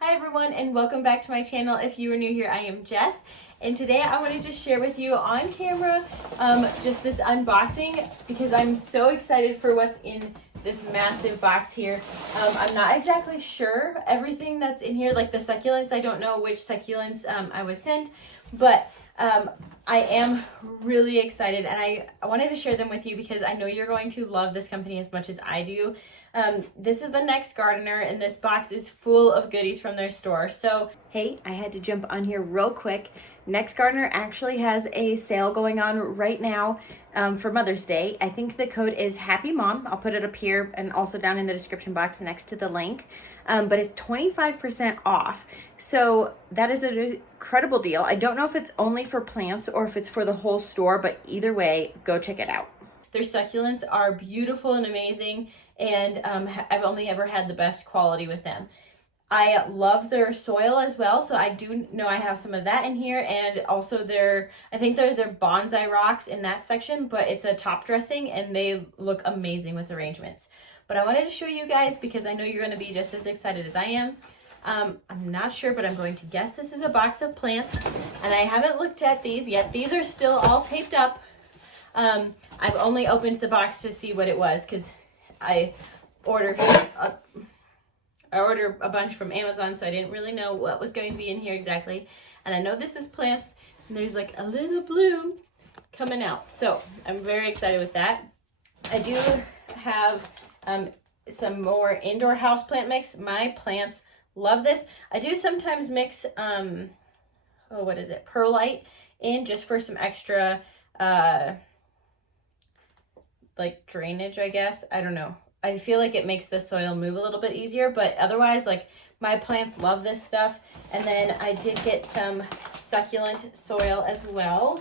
Hi everyone and welcome back to my channel. If you are new here, I am Jess, and today I wanted to share with you on camera just this unboxing because I'm so excited for what's in this massive box here. I'm not exactly sure everything that's in here, like the succulents. I don't know which succulents I was sent, but I am really excited, and I wanted to share them with you because I know you're going to love this company as much as I do. This is the Next Gardener, and this box is full of goodies from their store. So, hey, I had to jump on here real quick. Next Gardener actually has a sale going on right now for Mother's Day. I think the code is Happy Mom. I'll put it up here and also down in the description box next to the link. But it's 25% off. So that is an incredible deal. I don't know if it's only for plants or if it's for the whole store, but either way, go check it out. Their succulents are beautiful and amazing, and I've only ever had the best quality with them. I love their soil as well, so I do know I have some of that in here, and also I think they're their bonsai rocks in that section, but it's a top dressing and they look amazing with arrangements. But I wanted to show you guys because I know you're going to be just as excited as I am. I'm not sure, but I'm going to guess this is a box of plants, and I haven't looked at these yet. These are still all taped up. I've only opened the box to see what it was because I ordered a bunch from Amazon, so I didn't really know what was going to be in here exactly. And I know this is plants, and there's like a little bloom coming out. So I'm very excited with that. I do have some more indoor houseplant mix. My plants love this. I do sometimes mix, perlite in just for some extra, like drainage, I guess. I don't know. I feel like it makes the soil move a little bit easier, but otherwise, like, my plants love this stuff. And then I did get some succulent soil as well.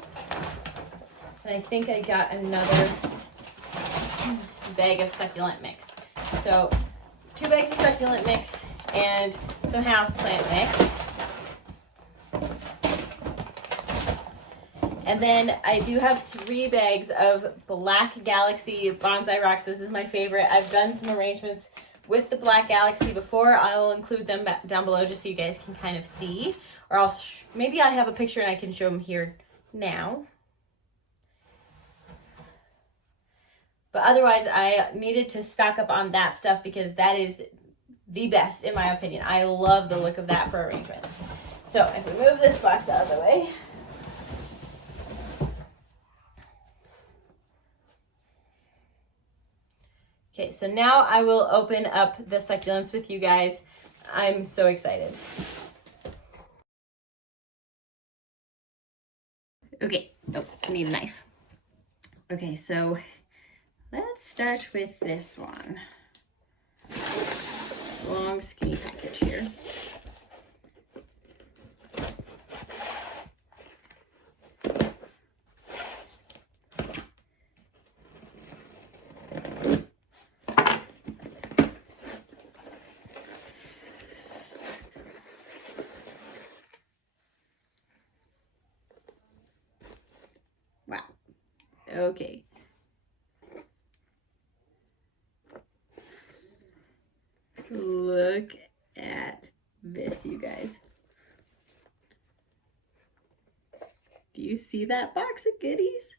And I think I got another bag of succulent mix. So 2 bags of succulent mix and some houseplant mix. And then I do have 3 bags of Black Galaxy bonsai rocks. This is my favorite. I've done some arrangements with the Black Galaxy before. I will include them down below just so you guys can kind of see. Or else maybe I'll have a picture and I can show them here now. But otherwise, I needed to stock up on that stuff because that is the best in my opinion. I love the look of that for arrangements. So if we move this box out of the way. Okay, so now I will open up the succulents with you guys. I'm so excited. Okay, I need a knife. Okay, so let's start with this one. This long, skinny package here. Wow. Okay. Look at this, you guys. Do you see that box of goodies?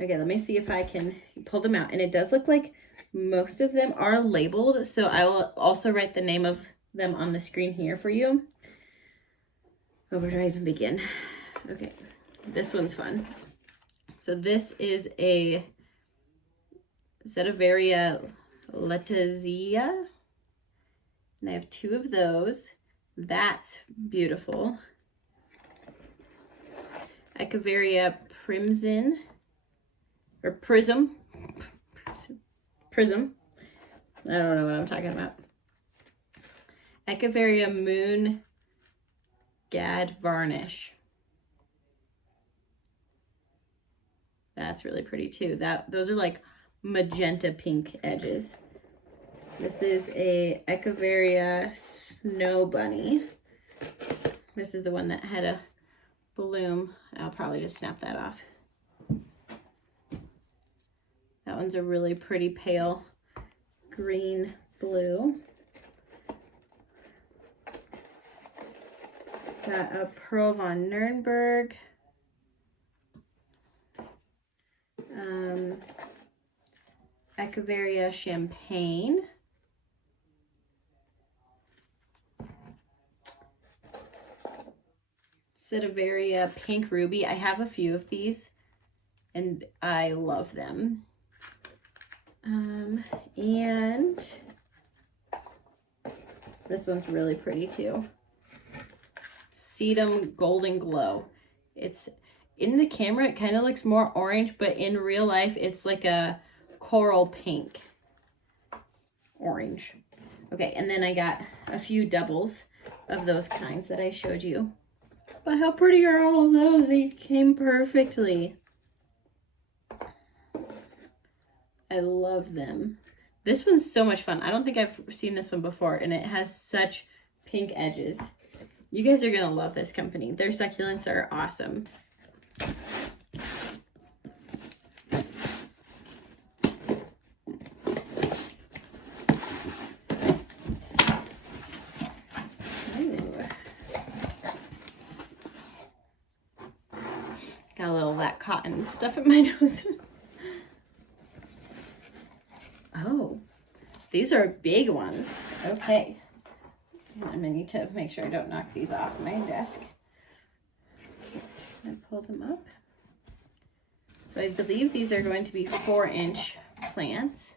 Okay, let me see if I can pull them out. And it does look like most of them are labeled, so I will also write the name of them on the screen here for you. Oh, where do I even begin? Okay, this one's fun. So this is a Zetivaria letizia, and I have 2 of those. That's beautiful. Echeveria primsin, or prism. Prism. I don't know what I'm talking about. Echeveria moon gad varnish. That's really pretty too. Those are like magenta pink edges. This is a Echeveria snow bunny. This is the one that had a bloom. I'll probably just snap that off. That one's a really pretty pale green blue. Got a Pearl von Nürnberg. Echeveria Champagne. Sidiveria Pink Ruby. I have a few of these and I love them. And this one's really pretty too. Sedum Golden Glow. It's in the camera, it kind of looks more orange, but in real life, it's like a coral pink orange. Okay, and then I got a few doubles of those kinds that I showed you. But how pretty are all of those? They came perfectly. I love them. This one's so much fun. I don't think I've seen this one before, and it has such pink edges. You guys are gonna love this company. Their succulents are awesome. Got a little of that cotton stuff in my nose. Oh, these are big ones. Okay. I'm gonna need to make sure I don't knock these off my desk. I pull them up. So I believe these are going to be 4-inch plants.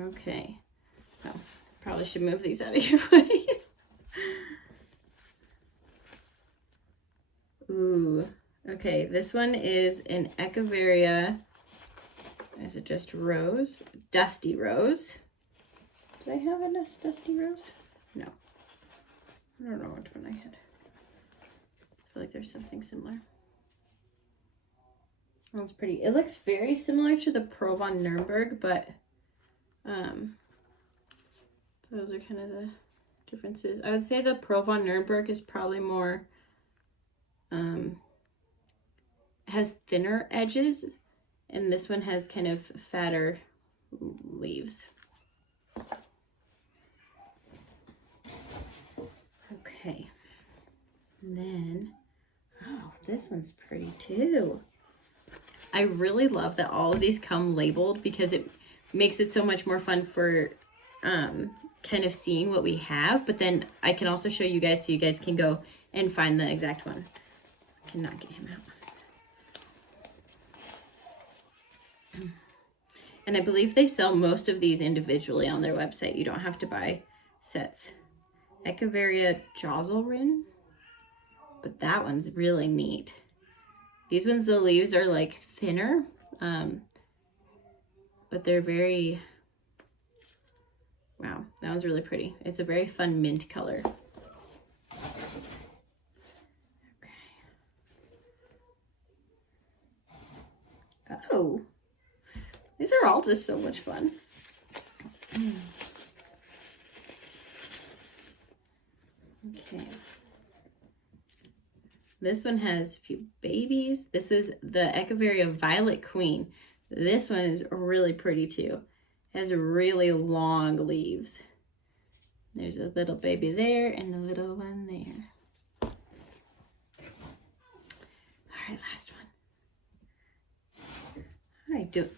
Okay. Oh, probably should move these out of your way. Ooh. Okay, this one is an Echeveria. Is it just rose? Dusty rose. Did I have a dusty rose? No. I don't know which one I had. I feel like there's something similar. That one's pretty. It looks very similar to the Pearl von Nürnberg, but those are kind of the differences. I would say the Pearl von Nürnberg is probably more, has thinner edges, and this one has kind of fatter leaves. Okay. And then, oh, this one's pretty too. I really love that all of these come labeled because it makes it so much more fun for kind of seeing what we have, but then I can also show you guys so you guys can go and find the exact one. I cannot get him out. And I believe they sell most of these individually on their website. You don't have to buy sets. Echeveria Jocelyn, but that one's really neat. These ones, the leaves are like thinner, but they're very, wow, that one's really pretty. It's a very fun mint color. Okay. Oh, these are all just so much fun. Okay. This one has a few babies. This is the Echeveria Violet Queen. This one is really pretty too. It has really long leaves. There's a little baby there and a little one there. All right, last one.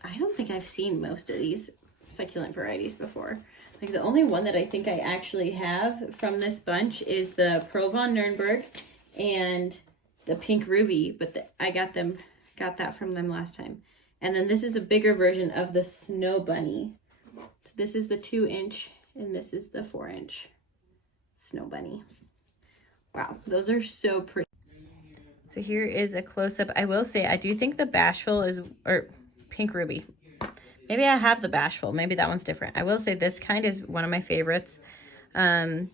I don't think I've seen most of these succulent varieties before. Like the only one that I think I actually have from this bunch is the Pearl von Nürnberg and the Pink Ruby, but I got that from them last time. And then this is a bigger version of the Snow Bunny. So this is the 2-inch and this is the 4-inch Snow Bunny. Wow, those are so pretty. So here is a close-up. I will say I do think the Bashful is, or Pink Ruby. Maybe I have the Bashful. Maybe that one's different. I will say this kind is one of my favorites. They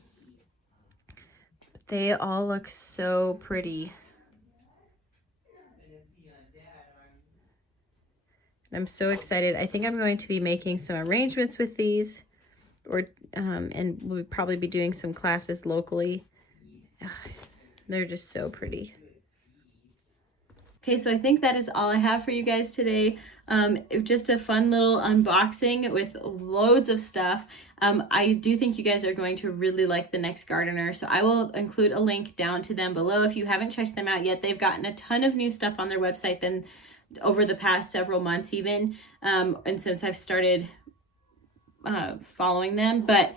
all look so pretty. I'm so excited. I think I'm going to be making some arrangements with these, or and we'll probably be doing some classes locally. Ugh, they're just so pretty. Okay, so I think that is all I have for you guys today. Just a fun little unboxing with loads of stuff. I do think you guys are going to really like the Next Gardener, so I will include a link down to them below if you haven't checked them out yet. They've gotten a ton of new stuff on their website than over the past several months even, and since I've started following them. But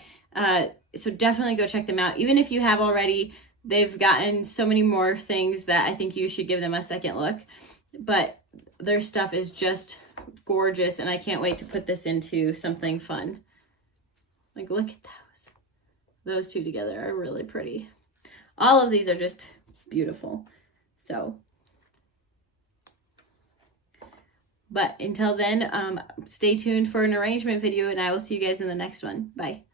so definitely go check them out. Even if you have already, they've gotten so many more things that I think you should give them a second look. But their stuff is just gorgeous, and I can't wait to put this into something fun. Like, look at those. Those two together are really pretty. All of these are just beautiful. So, but until then, stay tuned for an arrangement video, and I will see you guys in the next one. Bye.